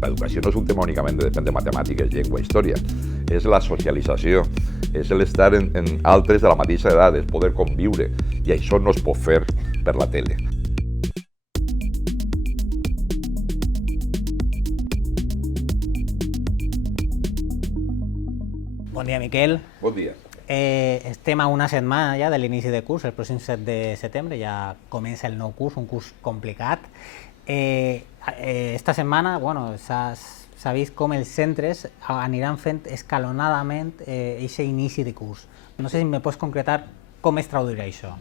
L'educació no és un tema únicament de depèn de matemàtiques, llengua, història. És la socialització, és l'estar en altres de la mateixa edat, és poder conviure. I això no es pot fer per la tele. Bon dia, Miquel. Bon dia. Estem a una setmana ja de l'inici de curs, el pròxim 7 de setembre, ja comença el nou curs, un curs complicat. Esta setmana s'ha vist com els centres aniran fent escalonadament aquest inici de curs. No sé si me pots concretar com es traduirà això.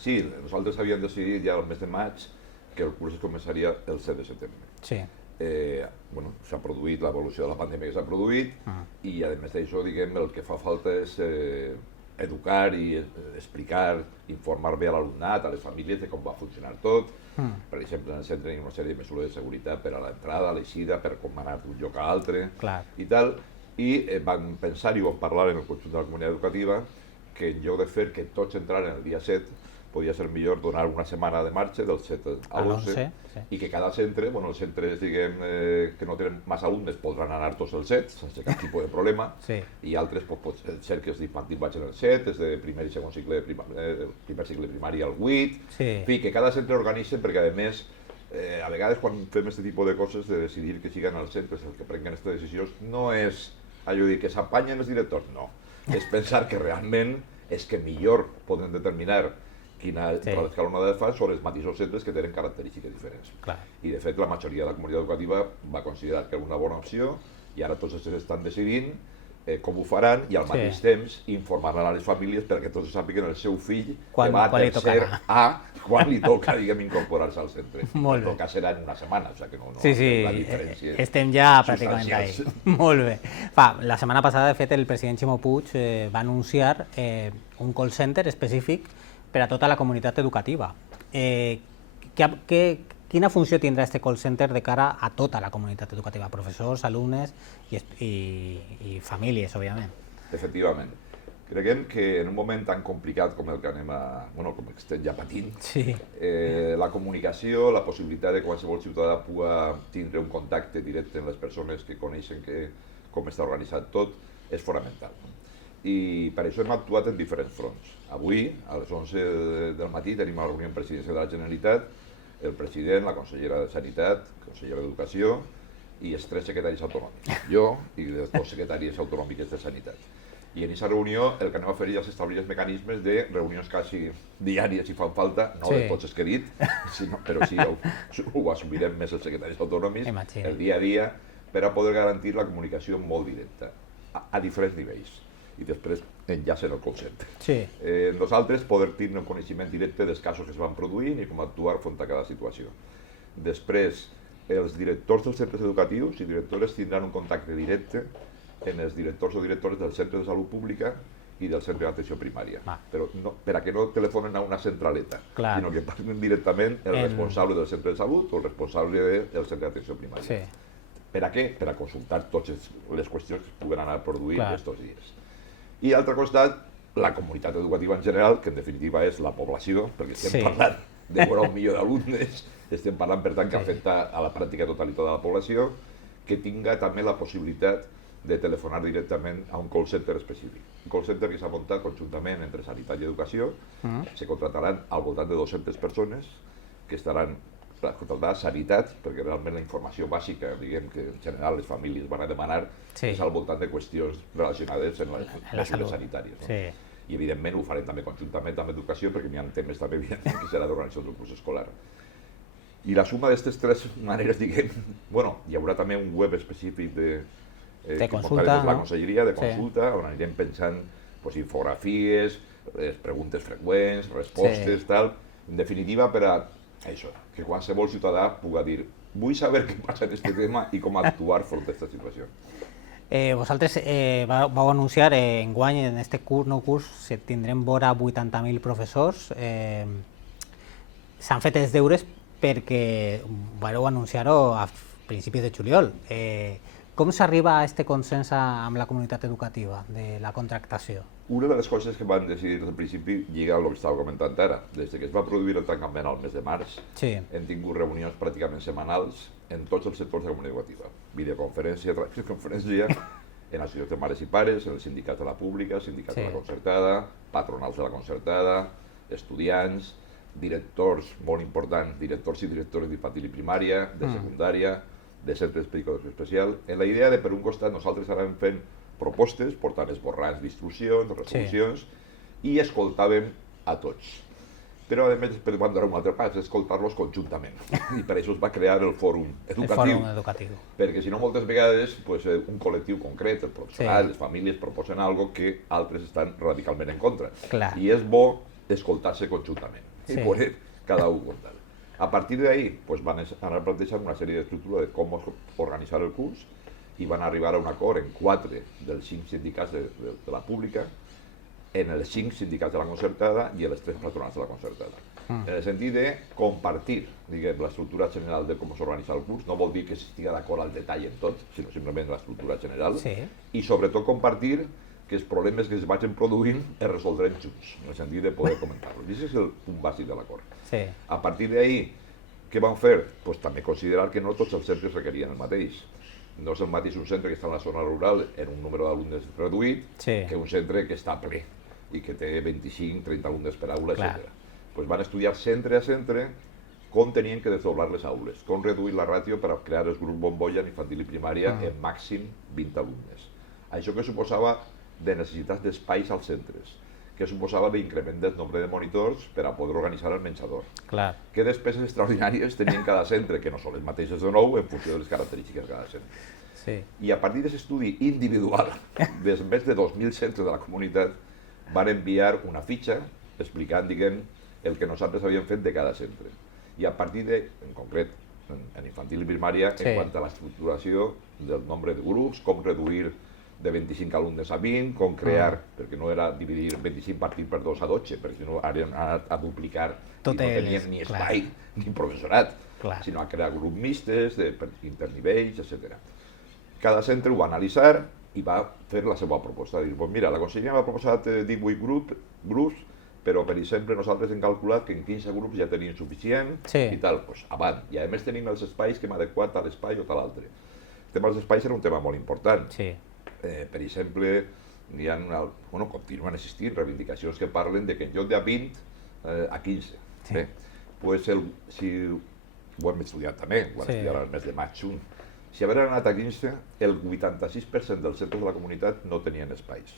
Sí, nosaltres havíem decidit ja el mes de maig que el curs començaria el 7 de setembre. Sí. S'ha produït l'evolució de la pandèmia que s'ha produït i a més d'això, diguem, el que fa falta és educar i explicar, informar bé a l'alumnat, a les famílies de com va funcionar tot. Per exemple, en el centre hi ha una sèrie de mesures de seguretat per a l'entrada, a l'eixida, per com anar d'un lloc a altre i tal. I vam pensar i vam parlar en el conjunt de la comunitat educativa que en lloc de fer que tots entraren el dia 7, podia ser millor donar una setmana de marxa del 7 a l'11 i que cada centre, els centres que no tenen massa alumnes podran anar tots el 7 sense cap tipus de problema i altres pot ser que els d'infantil vagin el 7, els de primer i segon cicle primer cicle primari al 8, en fi, que cada centre organitzen perquè a més a vegades quan fem aquest tipus de coses de decidir que siguin els centres els que prenguen aquestes decisions no és allò dir que s'apanyen els directors, no, és pensar que realment és que millor poden determinar quina escalonada fan són els mateixos centres que tenen característiques diferents. I de fet la majoria de la comunitat educativa va considerar que era una bona opció i ara tots ells estan decidint com ho faran i al mateix temps informaran a les famílies perquè tots sàpiguen el seu fill que va a tercer A quan li toca, diguem, incorporar-se al centre. El toca serà en una setmana, o sigui que no la diferència. Estem ja pràcticament ahí. Molt bé. La setmana passada, de fet, el president Ximo Puig va anunciar un call center específic per a tota la comunitat educativa. Quina funció tindrà aquest call center de cara a tota la comunitat educativa? Professors, alumnes i famílies, òbviament. Efectivament. Creiem que en un moment tan complicat com el que com estem ja patint, la comunicació, la possibilitat de que qualsevol ciutadà pugui tindre un contacte directe amb les persones que coneixen com està organitzat tot, és fonamental. I per això hem actuat en diferents fronts. Avui, a les 11 del matí, tenim una reunió en presidència de la Generalitat, el president, la consellera de Sanitat, la consellera d'Educació i els 3 secretaris autonòmics, jo i les 2 secretàries autonòmiques de Sanitat. I en aquesta reunió el que anem a fer és establir els mecanismes de reunions quasi diàries si fan falta, no de tots els que he dit, però sí ho assumirem més els secretaris autonòmics, el dia a dia, per a poder garantir la comunicació molt directa, a diferents nivells. I després enllaça en el call center. Nosaltres poder tenir un coneixement directe dels casos que es van produint i com actuar front a cada situació. Després, els directors dels centres educatius i directores tindran un contacte directe amb els directors o directores del centre de salut pública i del centre d'atenció primària. Però per a que no telefonen a una centraleta, sinó que parlen directament el responsable del centre de salut o el responsable del centre d'atenció primària. Per a què? Per a consultar totes les qüestions que puguen anar produint aquests dies. I d'altre costat, la comunitat educativa en general, que en definitiva és la població, perquè estem parlant de vora 1 milió d'alumnes, estem parlant per tant que afecta a la pràctica totalitat de la població, que tinga també la possibilitat de telefonar directament a un call center específic. Un call center que s'ha muntat conjuntament entre Sanitat i Educació, se contrataran al voltant de 200 persones que estaran contratar Sanitat, perquè realment la informació bàsica, diguem que en general les famílies van a demanar, és al voltant de qüestions relacionades amb les mesures sanitàries. I evidentment ho farem també conjuntament amb Educació, perquè n'hi ha temes també evidentment que serà d'organització del curs escolar. I la suma d'aquestes 3 maneres, diguem, hi haurà també un web específic de consulta, la conselleria, de consulta, on anirem pensant infografies, preguntes freqüents, respostes, tal, en definitiva per a això, que qualsevol ciutadà pugui dir vull saber què passa en aquest tema i com actuar front a aquesta situació. Vosaltres vau anunciar enguany en aquest nou curs que tindrem vora 80.000 professors. S'han fet els deures perquè vau anunciar-ho a principis de juliol. Com s'arriba a aquest consens amb la comunitat educativa de la contractació? Una de les coses que van decidir des del principi lliga al que estava comentant ara. Des que es va produir el tancament al mes de març, hem tingut reunions pràcticament setmanals en tots els sectors de la comunitat educativa. Videoconferència, transconferència, en associacions de mares i pares, en els sindicats de la pública, sindicats de la concertada, patronals de la concertada, estudiants, directors, molt importants, directors i directores d'infantil i primària, de secundària, de centres pedagògics especials, en la idea de, per un costat, nosaltres anàvem fent propostes, portant esborrans d'instruccions, resolucions, i escoltàvem a tots. Però, a més, després vam donar un altre pas, escoltar-los conjuntament. I per això es va crear el fòrum educatiu. Perquè, si no, moltes vegades, un col·lectiu concret, el professorat, les famílies, proposen alguna cosa que altres estan radicalment en contra. I és bo escoltar-se conjuntament i poder cada un contar. A partir d'ahí, van anar plantejant una sèrie d'estructures de com organitzar el curs i van arribar a un acord en 4 dels 5 sindicats de la pública, en els 5 sindicats de la concertada i en les 3 patronals de la concertada. En el sentit de compartir l'estructura general de com s'organitza el curs, no vol dir que s'estigui d'acord al detall en tot, sinó simplement l'estructura general, i sobretot compartir que els problemes que es vagin produint es resoldrem junts, en el sentit de poder comentar-los. I aquest és el punt bàsic de l'acord. A partir d'ahí, què vam fer? També considerar que no tots els centres requerien el mateix. No és el mateix un centre que està en la zona rural en un número d'alumnes reduït que un centre que està ple i que té 25-30 alumnes per aula, etc. Van estudiar centre a centre com tenien que desdoblar les aules, com reduir la ràtio per crear els grups bombolla en infantil i primària en màxim 20 alumnes. Això que suposava de necessitats d'espais als centres, que suposava l'increment del nombre de monitors per a poder organitzar el menjador. Que despeses extraordinàries tenien cada centre, que no són les mateixes de nou, en funció de les característiques de cada centre. I a partir d'aquest estudi individual dels més de 2.000 centres de la comunitat, van enviar una fitxa explicant, el que nosaltres havíem fet de cada centre. I a partir de, en concret, en infantil i primària, en quant a l'estructuració del nombre de grups, com reduir de 25 alumnes a 20, com crear, perquè no era dividir 25 partit per 2 a 12, perquè si no haurien anat a duplicar i no tenien ni espai ni professorat, sinó a crear grups mixtes, internivells, etc. Cada centre ho va analitzar i va fer la seva proposta. Dir, mira, la conselleria m'ha proposat 18 grups, però per exemple nosaltres hem calculat que en 15 grups ja tenim suficient i tal, avant. I a més tenim els espais que hem adequat a l'espai o tal altre. El tema dels espais era un tema molt important. Per exemple, continuen existint reivindicacions que parlen de que en lloc de 20 a 15. Si ho hem estudiat també, ho vam estudiar al mes de maig, juny. Si haver anat a 15, el 86% dels centres de la comunitat no tenien espais.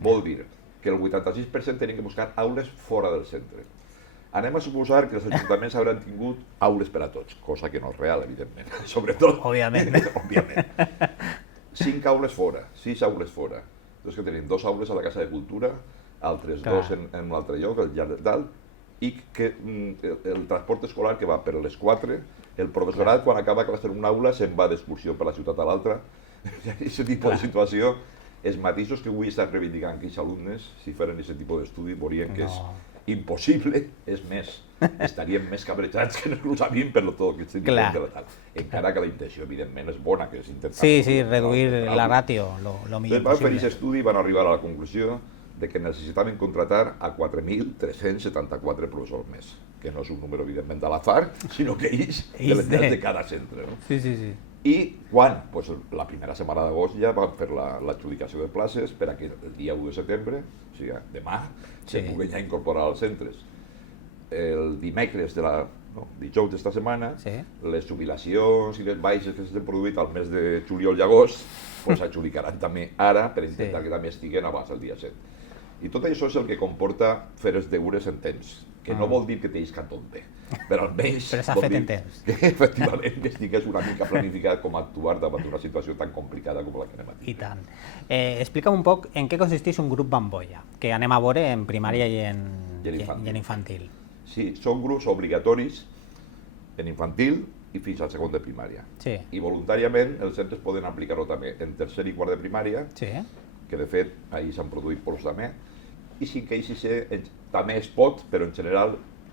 Vol dir que el 86% tenien que buscar aules fora del centre. Anem a suposar que els ajuntaments hauran tingut aules per a tots, cosa que no és real, evidentment. Sobretot, òbviament. 5 aules fora, 6 aules fora. Doncs que tenim 2 aules a la Casa de Cultura, altres 2 en un altre lloc, al llarg de dalt, i que el transport escolar que va per les 4, el professorat quan acaba classe en una aula se'n va d'excursió per la ciutat a l'altra. Aquest tipus de situació, els mateixos que avui estan reivindicant aquells alumnes, si feren aquest tipus d'estudi, veurien que és impossible, és més, estaríem més cabrejats que no ho sabíem per tot aquest tipus de tal. Encara que la intenció, evidentment, és bona, que és intentar... Sí, reduir la ràtio, lo millor possible. Per aquest estudi van arribar a la conclusió de que necessitaven contratar a 4.374 professors més, que no és un número, evidentment, de la FAR, sinó que és de les de cada centre. I quan? La primera setmana d'agost ja van fer l'adjudicació de places per a que el dia 1 de setembre, o sigui, demà, se pugui ja incorporar als centres. El dimecres dijous d'esta setmana, les jubilacions i les baixes que s'han produït al mes de juliol i agost s'adjudicaran també ara per intentar que també estiguen abans del dia 7. I tot això és el que comporta fer els deures en temps, que no vol dir que t'has que tot bé, però almenys vol dir que efectivament estigués una mica planificat com actuar davant d'una situació tan complicada com la que anem a dir. I tant. Explica'm un poc en què consisteix un grup bombolla, que anem a veure en primària i en infantil. Sí, són grups obligatoris en infantil i fins al segon de primària. I voluntàriament els centres poden aplicar-ho també en tercer i quart de primària, que de fet ahir s'han produït pols també, i cinquè i sisè també es pot, però en general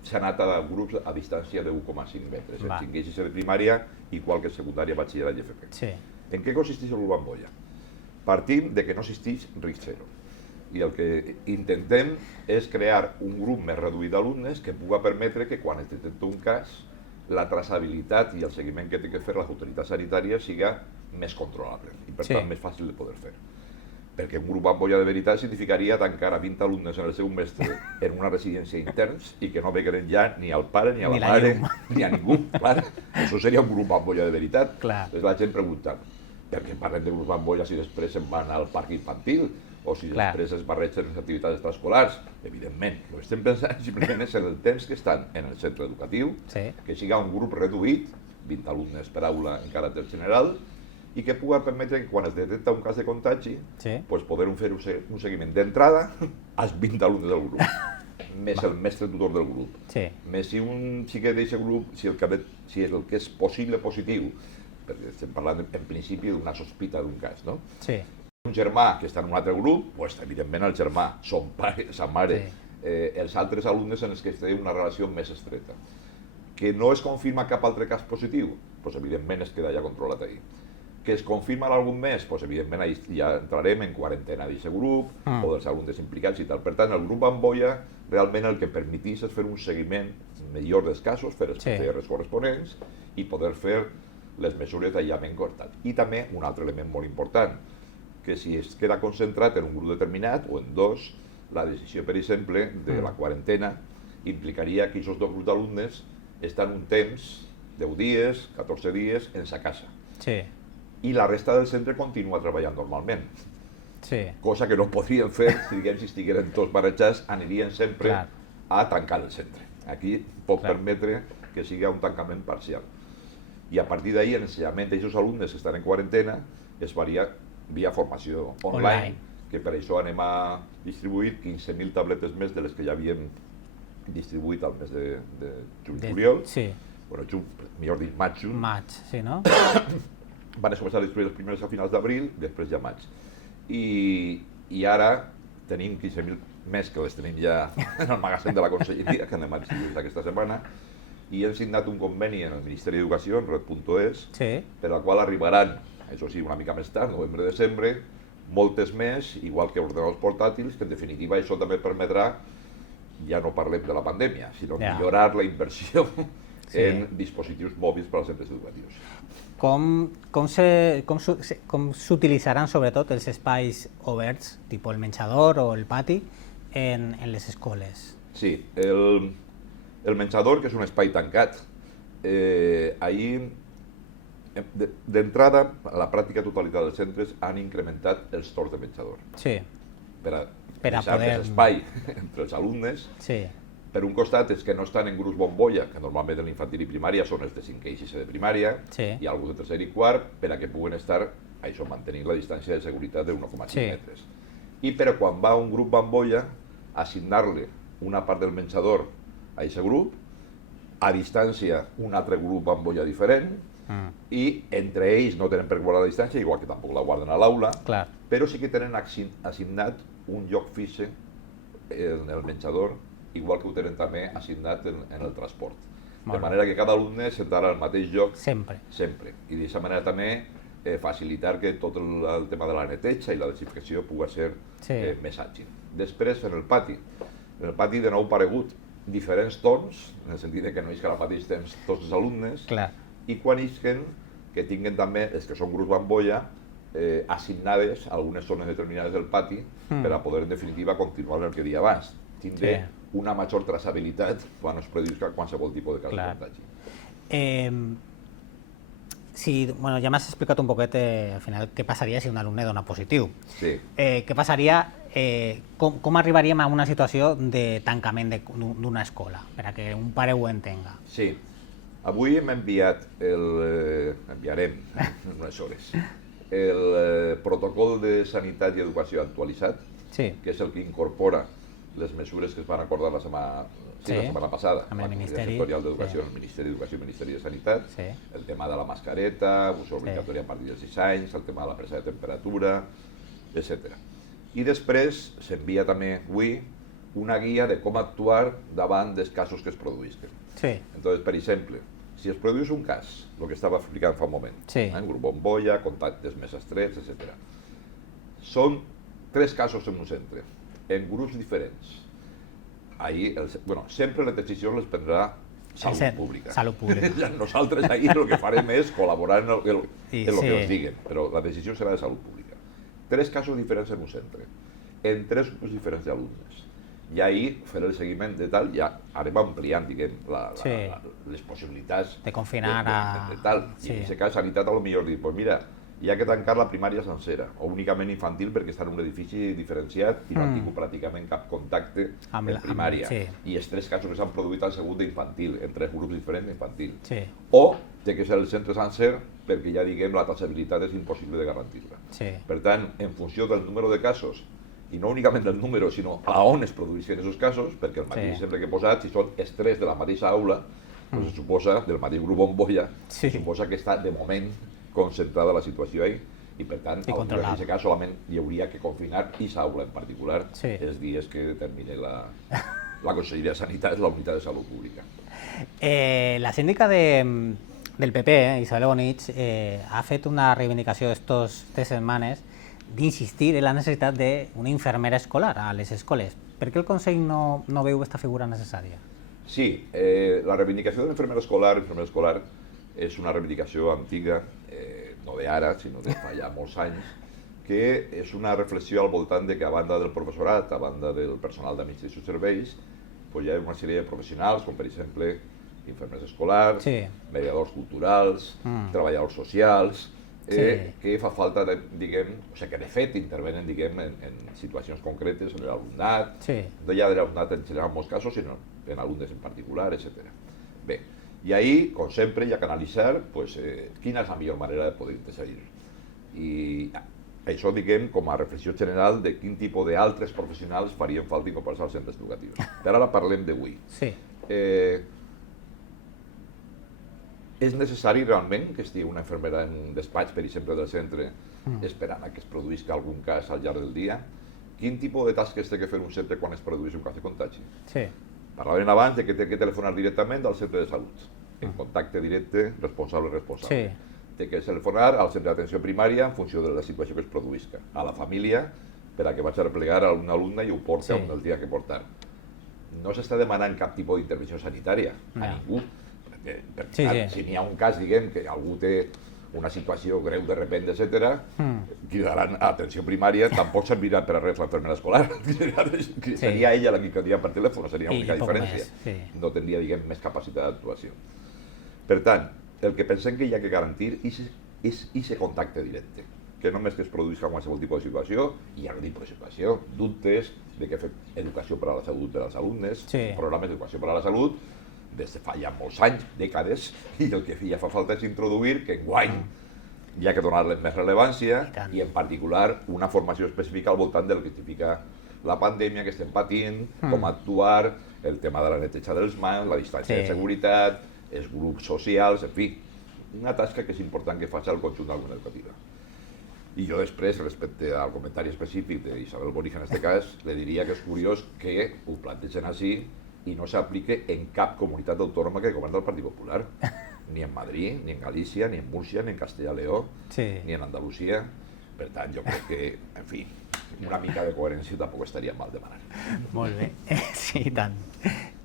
s'ha anat a grups a distància de 1,5 metres, en cinquè i sisè de primària, igual que secundària, batxillerat i FP. En què consisteix el grup bombolla? Partim de que no existeix risc zero. I el que intentem és crear un grup més reduït d'alumnes que pugui permetre que quan es detecta un cas, la traçabilitat i el seguiment que té que fer les autoritats sanitàries siga més controlable i per tant més fàcil de poder fer. Perquè un grup ampolla de veritat significaria tancar a 20 alumnes en el seu mestre en una residència interns i que no veguen ja ni al pare, ni a la mare, ni a ningú. Clar, això seria un grup ampolla de veritat. Després la gent pregunta, per què parlem de grup ampolla si després se'n van al parc infantil o si després es barregen les activitats extraescolars? Evidentment, el que estem pensant simplement és en el temps que estan en el centre educatiu, que siga un grup reduït, 20 alumnes per aula en caràcter general, i que pugui permetre que quan es detecta un cas de contagi poder fer un seguiment d'entrada als 20 alumnes del grup, més el mestre tutor del grup. Més si un xiquet d'aquest grup, si el que és possible positiu, perquè estem parlant en principi d'una sospita d'un cas, no? Un germà que està en un altre grup, doncs evidentment el germà, son pare, sa mare, els altres alumnes en els que es té una relació més estreta. Que no es confirma cap altre cas positiu, doncs evidentment es queda ja controlat ahí. Que es confirma algun més, doncs evidentment ja entrarem en quarantena d'aquest grup o dels alumnes implicats i tal. Per tant, el grup ampolla realment el que permetís és fer un seguiment millor dels casos, fer els PCRs corresponents i poder fer les mesures d'aïllament cortat. I també un altre element molt important, que si es queda concentrat en un grup determinat o en dos, la decisió, per exemple, de la quarantena implicaria que aquests dos grups d'alumnes estan un temps, 10 dies, 14 dies, en sa casa. I la resta del centre continua treballant normalment. Cosa que no podrien fer si estigueren tots barrejats, anirien sempre a tancar el centre. Aquí pot permetre que sigui un tancament parcial. I a partir d'ahir l'ensenyament d'aquests alumnes que estan en quarantena es faria via formació online, que per això anem a distribuir 15.000 tabletes més de les que ja havíem distribuït al mes de juny-juliol. Millor dit, maig-juny. No? Van començar a distribuir els primers a finals d'abril, després ja maig. I ara tenim 15.000 més que les tenim ja en el magatzem de la Conselleria, que han de distribuir aquesta setmana, i hem signat un conveni en el Ministeri d'Educació, en red.es, per al qual arribaran, això sí, una mica més tard, novembre-desembre, moltes més, igual que ordenadors portàtils, que en definitiva això també permetrà, ja no parlem de la pandèmia, sinó millorar la inversió en dispositius mòbils per als centres educatius. Com s'utilitzaran sobretot els espais oberts, tipus el menjador o el pati, en les escoles? Sí, el menjador, que és un espai tancat, ahir, d'entrada, a la pràctica totalitat dels centres han incrementat els torns de menjador. Per a deixar més espai entre els alumnes. Per un costat és que no estan en grups bombolla, que normalment en l'infantil i primària són els de 5è i 6è de primària, i alguns de 3è i 4è, per a que puguen estar, això, mantenint la distància de seguretat de 1,5 metres. I per a quan va un grup bombolla, assignar-li una part del menjador a aquest grup, a distància un altre grup bombolla diferent, i entre ells no tenen per guardar la distància, igual que tampoc la guarden a l'aula, però sí que tenen assignat un lloc fix en el menjador, igual que ho tenen també assignat en el transport. De manera que cada alumne sentarà al mateix lloc sempre. I d'aquesta manera també facilitar que tot el tema de la neteja i la desinfecció pugui ser més àgil. Després, en el pati de nou aparegut diferents torns, en el sentit que no isquen al mateix temps tots els alumnes, i quan isquen, que tinguin també els que són grups bombolla assignades a algunes zones determinades del pati per a poder, en definitiva, continuar el que deia abans. Tindré una major traçabilitat quan es produïsca qualsevol tipus de cas de contagi. Ja m'has explicat un poquet al final què passaria si un alumne dona positiu. Sí. Què passaria, com arribaríem a una situació de tancament d'una escola, per a que un pare ho entenga? Sí. Avui hem enviarem en unes hores el protocol de sanitat i educació actualitzat, que és el que incorpora les mesures que es van acordar la setmana passada amb el Ministeri d'Educació, el Ministeri d'Educació i el Ministeri de Sanitat, el tema de la mascareta, ús obligatori a partir dels 6 anys, el tema de la presa de temperatura, etc. I després s'envia també avui una guia de com actuar davant dels casos que es produïsquen. Entonces, per exemple, si es produeix un cas, el que estava explicant fa un moment, grup bombolla, contactes més estrets, etc. Són 3 casos en un centre, en grups diferents. Ahí, sempre les decisions les prendrà Salut Pública. Salut Pública. Nosaltres ahí el que farem és col·laborar en el que ens diguen, però la decisió serà de Salut Pública. 3 casos diferents en un centre, en 3 grups diferents d'alumnes. I ahir fer el seguiment de tal, ja anem ampliant, diguem, les possibilitats de confinar de tal. I en aquest cas, Sanitat potser dir, doncs mira, hi ha que tancar la primària sencera, o únicament infantil perquè està en un edifici diferenciat i no ha tingut pràcticament cap contacte amb primària. I els 3 casos que s'han produït han sigut d'infantil, en 3 grups diferents d'infantil. O té que ser el centre sencer perquè ja, diguem, la traçabilitat és impossible de garantir-la. Per tant, en funció del número de casos, i no únicament del número, sinó a on es produeixen aquests casos, perquè el mateix exemple que he posat, si són els 3 de la mateixa aula, se suposa, del mateix grup bombolla, se suposa que està de moment concentrada la situació ahí, i per tant, en aquest cas solament hi hauria que confinar aquesta aula en particular els dies que determini la Conselleria de Sanitat, la Unitat de Salut Pública. La síndica del PP, Isabel Bonich, ha fet una reivindicació aquestes setmanes d'insistir en la necessitat d'una infermera escolar a les escoles. Per què el Consell no veu aquesta figura necessària? Sí, la reivindicació de l'infermera escolar és una reivindicació antiga, no d'ara, sinó de fa ja molts anys, que és una reflexió al voltant de que a banda del professorat, a banda del personal d'administració i serveis, hi ha una sèrie de professionals, com per exemple infermers escolars, mediadors culturals, treballadors socials, que fa falta, diguem, que de fet intervenen, diguem, en situacions concretes en l'alumnat, no ja de l'alumnat en general en molts casos, sinó en alumnes en particular, etc. Bé, i ahir, com sempre, hi ha que analitzar quina és la millor manera de poder intercedir. I això, diguem, com a reflexió general de quin tipus d'altres professionals farien falta incorporar-se als centres educatius. Per ara parlem d'avui. És necessari realment que estigui una infermera en un despatx, per exemple, del centre, esperant que es produïsca algun cas al llarg del dia? Quin tipus de tasques té que fer un centre quan es produeix un cas de contagi? Parlaven abans de que té que telefonar directament al centre de salut, en contacte directe, responsable. Té que telefonar al centre d'atenció primària en funció de la situació que es produïsca, a la família, per a que vagi a replegar a un alumne i ho porti on el dia que portar. No s'està demanant cap tipus d'intervenció sanitària a ningú. Per tant, si n'hi ha un cas, diguem, que algú té una situació greu de repente, etc., cridaran a atenció primària, tampoc servirà per a res l'infermera escolar. Seria ella la que quedaria per telèfon, seria l'única diferència. No tindria, diguem, més capacitat d'actuació. Per tant, el que pensem que hi ha que garantir és aquest contacte directe, que només que es produïsca qualsevol tipus de situació, hi ha un tipus de situació, dubtes de que fer educació per a la salut dels alumnes, programes d'educació per a la salut, des de fa ja molts anys, dècades, i el que ja fa falta és introduir que enguany hi ha que donar-li més rellevància i en particular una formació específica al voltant del que significa la pandèmia que estem patint, com actuar, el tema de la neteja dels mans, la distància de seguretat, els grups socials, en fi, una tasca que és important que faci el conjunt de la comunitat educativa. I jo després, respecte al comentari específic d'Isabel Bonich en aquest cas, li diria que és curiós que ho plantegen així i no s'aplique en cap comunitat autònoma que governa el Partit Popular, ni en Madrid, ni en Galícia, ni en Múrcia, ni en Castella i Lleó, ni en Andalusia. Per tant, jo crec que, en fi, una mica de coherència tampoc estaria mal demanar. Molt bé, sí, i tant.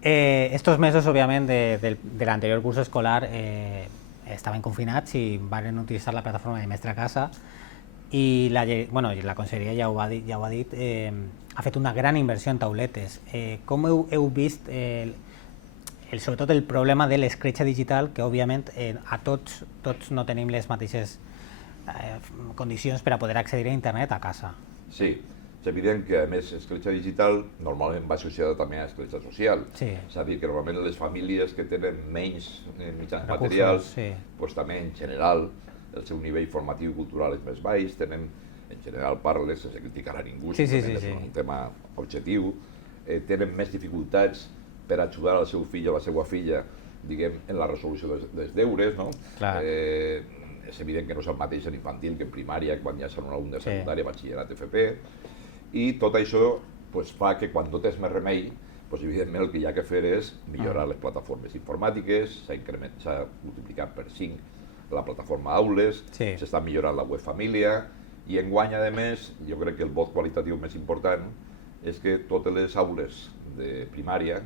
Estos mesos, òbviament, de l'anterior curs escolar estaven confinats i van utilitzar la plataforma de Mestre a Casa i la Conselleria ja ho ha dit, ha fet una gran inversió en tauletes. Com heu vist, sobretot, el problema de l'escletxa digital, que òbviament a tots no tenim les mateixes condicions per a poder accedir a internet a casa? Sí, és evident que a més l'escletxa digital normalment va associada també a l'escletxa social. És a dir, que normalment les famílies que tenen menys mitjans materials, també en general el seu nivell formatiu i cultural és més baix, tenen, en general parles, sense criticar a ningú, és un tema objectiu, tenen més dificultats per ajudar al seu fill o a la seva filla, diguem, en la resolució dels deures, no? És evident que no és el mateix en infantil que en primària, quan ja són un alumne de secundària, batxillerat, FP, i tot això fa que quan no tens més remei, evidentment el que hi ha que fer és millorar les plataformes informàtiques, s'ha multiplicat per 5 la plataforma Aules, s'està millorant la web família, I enguany, a més, jo crec que el vot qualitatiu més important és que totes les aules de primària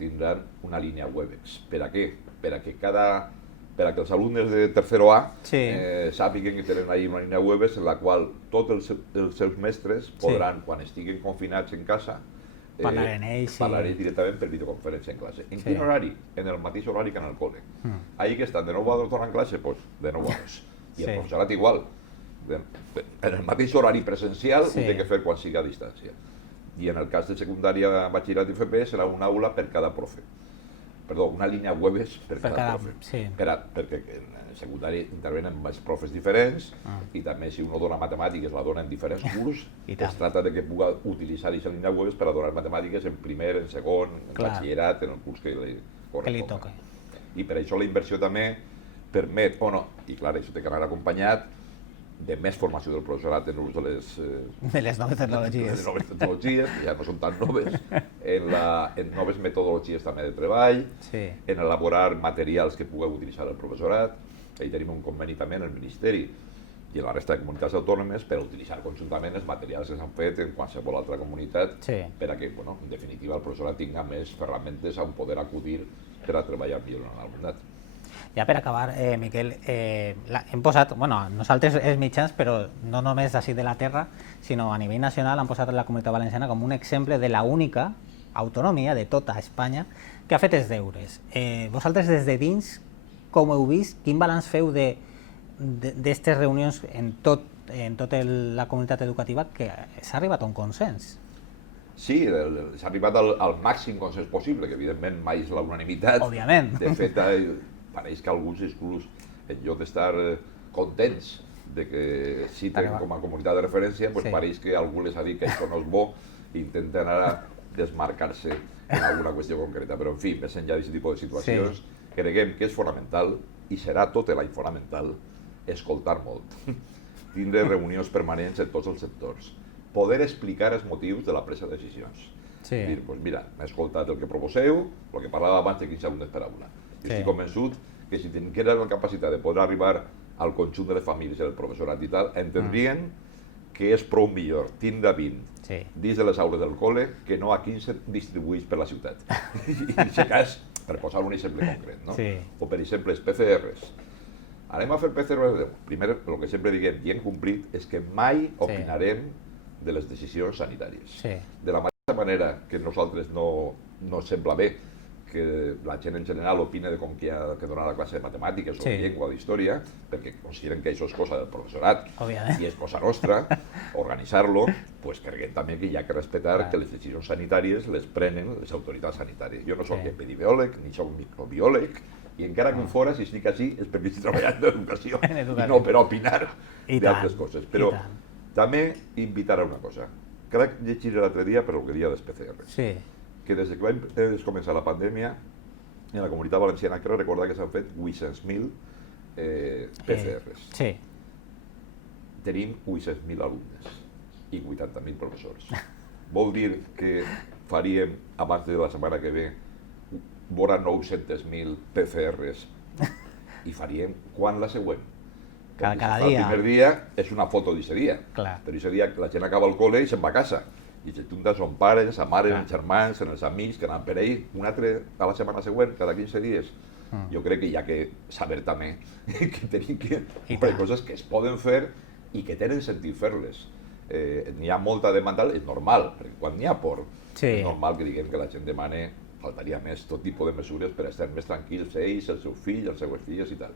tindran una línia Webex. Per a què? Per a que els alumnes de tercero A sàpiguen que tenen ahí una línia Webex en la qual tots els seus mestres podran, quan estiguin confinats en casa, parlar directament per videoconferència en classe. En quin horari? En el mateix horari que en el col·le. Ahí que estan de 9 a 2 tornant classe, doncs de 9 a 2. I el professorat igual. En el mateix horari presencial ho té que fer quan sigui a distància. I en el cas de secundària, batxillerat i FP serà una aula per cada profe. Perdó, una línia Webex per cada profe. Perquè en secundària intervenen més profes diferents i també si uno dona matemàtiques la dona en diferents curs, es tracta de que pugui utilitzar aquesta línia Webex per a donar matemàtiques en primer, en segon, en batxillerat, en el curs que li correspon. I per això la inversió també permet, i clar, això té que anar acompanyat de més formació del professorat en l'ús de les noves tecnologies, que ja no són tan noves, en noves metodologies també de treball, en elaborar materials que pugueu utilitzar el professorat. Ahí tenim un conveni també en el Ministeri i en la resta de comunitats autònomes per utilitzar conjuntament els materials que s'han fet en qualsevol altra comunitat per a que, en definitiva, el professorat tinga més ferramentes on poder acudir per a treballar millor en l'alumnat. Ja per acabar, Miquel, hem posat, nosaltres els mitjans, però no només d'ací de la terra, sinó a nivell nacional han posat la Comunitat Valenciana com un exemple de l'única autonomia de tota Espanya que ha fet els deures. Vosaltres des de dins, com heu vist, quin balanç feu d'aquestes reunions en tota la comunitat educativa que s'ha arribat a un consens? Sí, s'ha arribat al màxim consens possible, que evidentment mai és la unanimitat. Òbviament. De fet, pareix que alguns, inclús, en lloc d'estar contents de que citen com a comunitat de referència, pareix que algú les ha dit que això no és bo i intenten ara desmarcar-se en alguna qüestió concreta. Però, en fi, més enllà d'aquest tipus de situacions, creguem que és fonamental, i serà tot l'any fonamental, escoltar molt. Tindre reunions permanents en tots els sectors. Poder explicar els motius de la presa de decisions. Dir, mira, m'he escoltat el que proposeu, el que parlava abans de 15 alumnes per aula. Jo estic convençut que si tingueren la capacitat de poder arribar al conjunt de les famílies i del professorat i tal, entendrien que és prou millor tindre 20 dins de les aules del col·le que no a 15 distribuïts per la ciutat. I en aquest cas, per posar un exemple concret, no? O per exemple, els PCRs. Anem a fer PCRs. Primer, el que sempre diguem i hem complit és que mai opinarem de les decisions sanitàries. De la mateixa manera que nosaltres no sembla bé que la gent en general opina de com que ha de donar la classe de matemàtiques o de llengua o d'història, perquè consideren que això és cosa del professorat i és cosa nostra, organitzar-lo, doncs creguem també que hi ha que respectar que les decisions sanitàries les prenen les autoritats sanitàries. Jo no soc epidemiòleg ni soc microbiòleg, i encara que ho fora, si estic així, és perquè estic treballant en educació i no per opinar d'altres coses. Però també invitar a una cosa. Crec llegir l'altre dia per el que dia dels PCRs. Que des que va començar la pandèmia, en la Comunitat Valenciana crec recordar que s'han fet 800.000 PCRs. Tenim 800.000 alumnes i 80.000 professors. Vol dir que faríem, abans de la setmana que ve, vora 900.000 PCRs i faríem quan la següent? Cada dia. El primer dia és una foto d'aquest dia, però aquest dia la gent acaba el col·le i se'n va a casa. I se junta son pares, sa mare, els germans, els amics, que anaven per ell, un altre a la setmana següent, cada 15 dies. Jo crec que hi ha que saber també que tenim coses que es poden fer i que tenen sentit fer-les. N'hi ha molta demanda, és normal, perquè quan n'hi ha por, és normal que diguem que la gent demane, faltaria més, tot tipus de mesures per estar més tranquils ells, els seus fills, les seues filles i tal.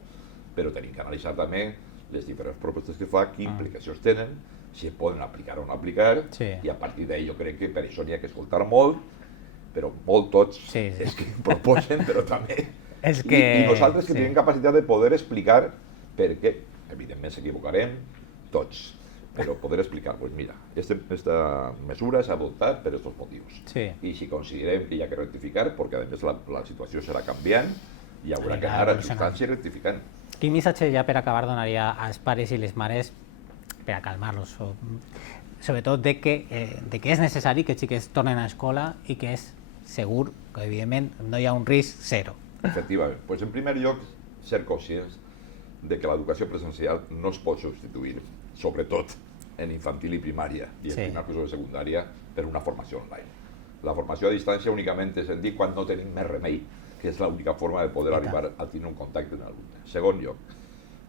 Però tenim que analitzar també les diferents propostes que fa, quines implicacions tenen, si es poden aplicar o no aplicar, i a partir d'ahí jo crec que per això n'hi ha que escoltar molt, però molt tots els que proposen, però també. I nosaltres que tenim capacitat de poder explicar per què, evidentment s'equivocarem, tots, però poder explicar, doncs mira, aquesta mesura s'ha adoptat per aquests motius. I si considerem que hi ha que rectificar, perquè a més la situació serà canviant, hi haurà que anar ajustant i rectificant. Quin missatge ja per acabar donaria als pares i les mares per a calmar-los, sobretot de que és necessari que els xiquets tornen a escola i que és segur que, evidentment, no hi ha un risc zero? Efectivament. Doncs, en primer lloc, ser conscients de que l'educació presencial no es pot substituir, sobretot en infantil i primària i en Sí. primer curs de secundària per una formació online. La formació a distància únicament té sentit quan no tenim més remei, que és l'única forma de poder arribar a tenir un contacte amb l'alumne. Segon lloc,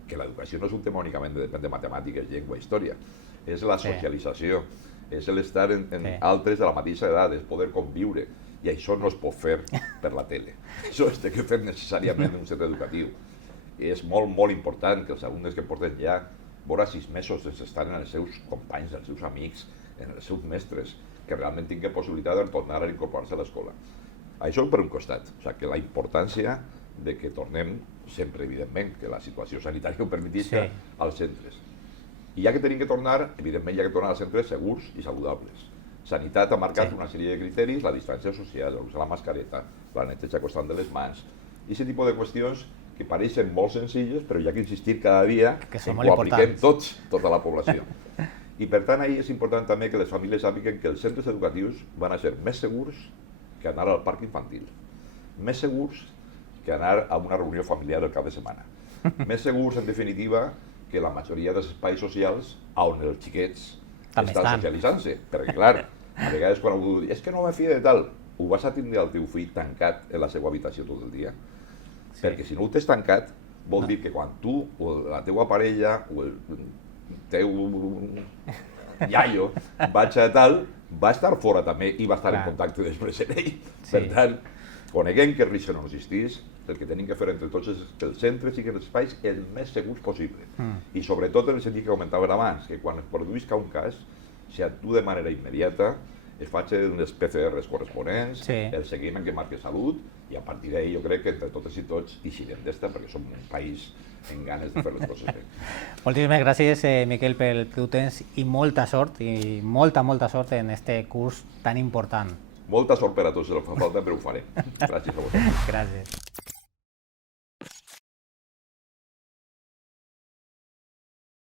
que l'educació no és un tema únicament de matemàtiques, llengua, història, és la socialització, és l'estar en altres de la mateixa edat, és poder conviure, i això no es pot fer per la tele. Això es té que fer necessàriament en un centre educatiu. I és molt, molt important que els alumnes que porten ja vora 6 mesos estan en els seus companys, en els seus amics, en els seus mestres, que realment tinguin possibilitat de tornar a incorporar-se a l'escola. Això per un costat, o sigui, que la importància de que tornem, sempre evidentment, que la situació sanitària ho permetisca, als centres. I ja que tenim que tornar, evidentment hi ha que tornar als centres segurs i saludables. Sanitat ha marcat una sèrie de criteris, la distància social, la mascareta, la neteja constant de les mans, i aquest tipus de qüestions que pareixen molt senzilles, però hi ha que insistir cada dia que en que ho apliquem tots, tota la població. I per tant, ahir és important també que les famílies sàpiguen que els centres educatius van a ser més segurs que anar al parc infantil, més segurs que anar a una reunió familiar el cap de setmana, més segurs, en definitiva, que la majoria dels espais socials on els xiquets estan socialitzant-se, perquè clar, a vegades quan algú diu és que no me fio de tal, ho vas a tindre el teu fill tancat en la seva habitació tot el dia? Perquè si no ho tens tancat, vol dir que quan tu o la teua parella o el teu iaio vaig a tal, va estar fora també i va estar en contacte després amb ell. Per tant, coneguem que el risc no existís, el que tenim que fer entre tots és que els centres siguin els espais el més segurs possible. I sobretot en el sentit que comentaven abans, que quan es produïsca un cas, si actua de manera immediata, es facin les PCRs corresponents, el seguiment que marca Salut, i a partir d'ahir jo crec que entre totes i tots eixirem d'esta, perquè som un país en ganes de fer les coses bé. Moltíssimes gràcies, Miquel, pel teu temps i molta sort, i molta sort en este curs tan important. Molta sort per a tots, si el fa falta, però ho faré. Gràcies a vosaltres. Gràcies.